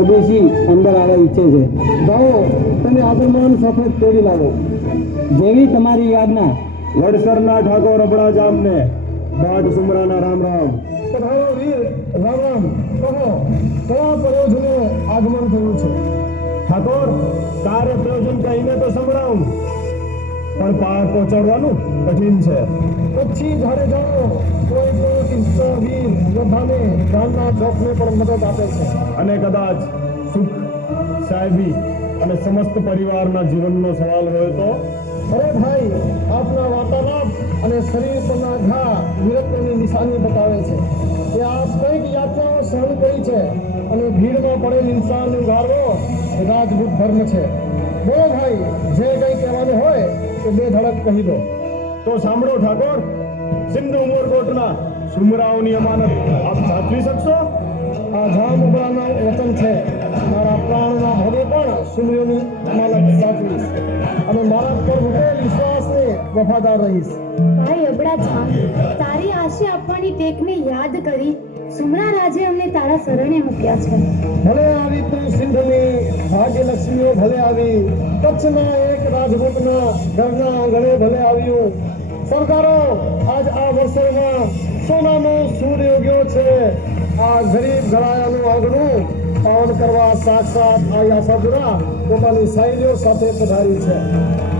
પરદેશી અંદર આવવા ઈચ્છે છે. જાઓ, તમે આગમન સાથે તોડી લાવો. જેવી તમારી આજ્ઞા. વડસરના ઠાકોર અબડા જામને બાદ સુમરાના રામ રામ. પધારો વીર, રામ રામ. કહો, કયા પ્રયોજને આગમન થયું છે? ઠાકોર, કાર્ય પ્રયોજન કહીને તો સંભળાવું, પણ પાર પહોંચાડવાનું કઠિન છે. પછી જ્યારે જાઓ કોઈ વીર યોદ્ધાને ગામના ચોકને પણ મદદ આપે છે. અને કદાચ સુખ, સાહેબી અને સમસ્ત પરિવારના જીવનનો સવાલ હોય તો? અરે ભાઈ, આપના વાર્તાલાપ અને શરીર પરના ઘા વીરત્વની નિશાની બતાવે છે કે આપ કંઈક યાત્રાઓ સહન કરી છે અને ભીડમાં પડેલ ઇન્સાન ઉગારવો એ રાજપૂત ધર્મ છે. બોલો ભાઈ, જે કંઈ કહેવાનું હોય તે બે ધડક કહી દો. તો સાંભળો ઠાકોર, સિંધુ ઉમરકોટના સુમરાઓની અમાનત આપ સાચવી શકશો? આ જામ ઉબરાના વચન છે. મારા પ્રાણના ભોગે પણ સુમરીઓની અમાનત સાચવીશ અને મારા પર મૂકેલ વિશ્વાસને વફાદાર રહીશ. ભાઈ અબડા જામ, તારી આશી આપવાની ટેકને યાદ કરી સુમરા રાજે અમને તારા શરણે મૂક્યા છે. ભલે આવી તું સિંધની ભાગ્યલક્ષ્મીઓ, ભલે આવી કચ્છના એક રાજપૂતના ઘરના આંગણે ભલે આવ્યું. સરકારો, આજ આ વર્ષોમાં સોનાનો સૂર્ય ઉગ્યો છે. આ ગરીબ ઘરાયાનું આંગણું પાવન કરવા સાક્ષાત આ યાસાપુરા પોતાની સાહેલીઓ સાથે પધારી છે.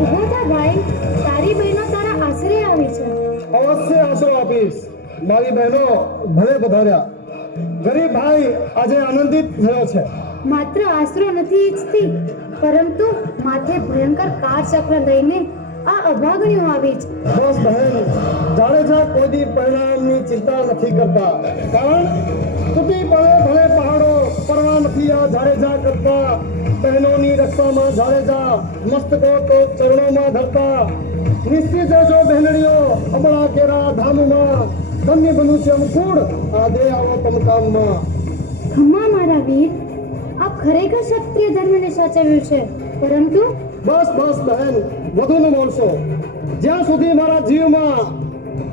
ઉભો થા ભાઈ, તારી બહેનો તારા આશરે આવી છે. અવશ્ય આશરો આપીશ. મારી બહેનો ભલે પધાર્યા. ગરીબ ભાઈ આજે આનંદિત થયો છે. માત્ર આશરો નથી ઈચ્છતી, પરંતુ માથે ભયંકર કાળચક્ર લઈને આ અભાગણીઓ આવી છે. બસ બહેન, જાડેજા કોઈ દી પરિણામની ચિંતા નથી કરતા. કારણ તૂટી પડે ભલે પહાડો, પરવા નથી આ જાડેજા કરતા. બહેનોની રક્ષામાં જાડેજા મસ્તકો તો ચરણોમાં ધરતા. નિશ્ચિત રહેજો બહેનડીઓ, અબળા કેરા ધામમાં ધન્ય બન્યું છે મુકુળ આ દે આવો તમકામમાં. ખમ્મા મારા વીર, આપ ખરેખર ક્ષત્રિય ધર્મને સાચવ્યું છે, પરંતુ બસ બસ બહેન, વધુ ન બોલશો. જ્યાં સુધી મારા જીવમાં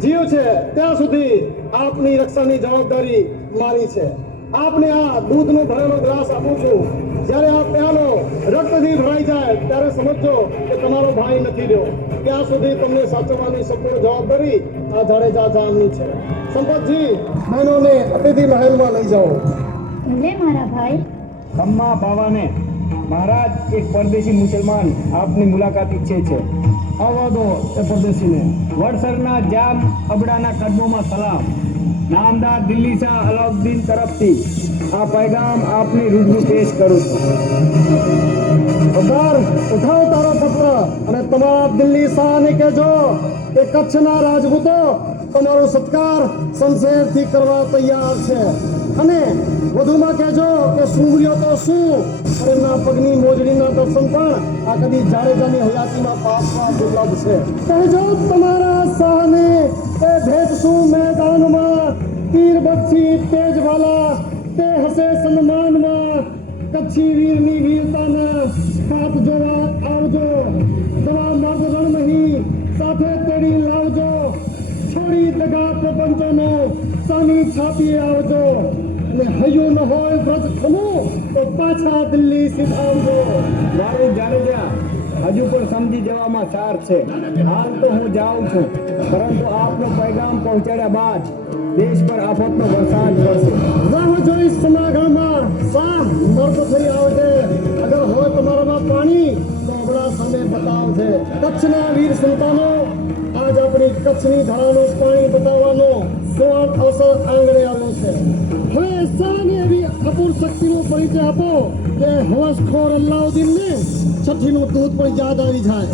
જીવ છે ત્યાં સુધી આપની રક્ષાની જવાબદારી મારી છે. આપને આ દૂધનો ભરેલો ગ્લાસ આપું છું. જ્યારે આ પ્યાલો રક્તથી ભરાઈ જાય ત્યારે સમજો કે તમારો ભાઈ નથી રહ્યો. ત્યાં સુધી તમને સાચવવાની સંપૂર્ણ જવાબદારી આ જાડેજા જામની છે. સંપતજી, બહેનોને અતિથિ મહેલમાં લઈ જાઓ. ભલે મારા ભાઈ. ખમ્મા બાવાને મહારાજ, એક પરદેશી મુસલમાન આપની મુલાકાત ઈચ્છે છે. આવવા દો એ પરદેશીને. વડસરના જામ અબડાના કદમોમાં સલામ. નામદાર દિલ્હી શાહ અલાઉદ્દીન તરફથી આ પૈગામ આપની રૂબરૂ પેશ કરું છું. સરદાર, ઉઠાવો તારો પત્ર અને તમારા દિલ્હી શાહને કહેજો કે કચ્છના રાજપૂતો તમારો સત્કાર શમશેરથી કરવા તૈયાર છે. અને વધુમાં કહેજો કે સુમરીઓ તો શું, પણ એમના પગની મોજડીના દર્શન પણ આ કદી જાડેજાની હયાતીમાં પાસમાં દુર્લભ છે. કહેજો તમારા શાહને કે ભેટશું મેદાનમાં, તીર બક્ષી તેજવાલા તે હશે સન્માનમાં. કચ્છી વીરની વીરતાના ખાત જોવા આવજો. દવા માર્ગદર્શન નહીં સાથે તેડી લાવજો. છોડી દગા પ્રપંચોનો સામી છાપી આવજો. અને હૈયું ન હોય વ્રત ખમું તો પાછા દિલ્હી સીધાવજો. મારું જાડેજા હજુ પણ સમજી જવામાં સાર છે. હાલ તો હું જાઉં છું, પરંતુ આપનો પૈગામ પહોંચાડ્યા બાદ દેશ પર આફતનો વરસાદ વરસે. રાહ જોઈ સમાગમમાં શાહ મર્દ થઈ આવજે. અગર હોય તમારામાં પાણી તો અબડા સામે બતાવજે. કચ્છના વીર સંતાનો, આજ આપણી કચ્છની ધારાનું પાણી બતાવવાનો સુવર્ણ અવસર આંગણે આવ્યો છે. હવે શાહને એવી અપૂર શક્તિનો પરિચય આપો કે હવસખોર અલ્લાઉદ્દીનને છઠ્ઠીનું દૂધ પણ યાદ આવી જાય.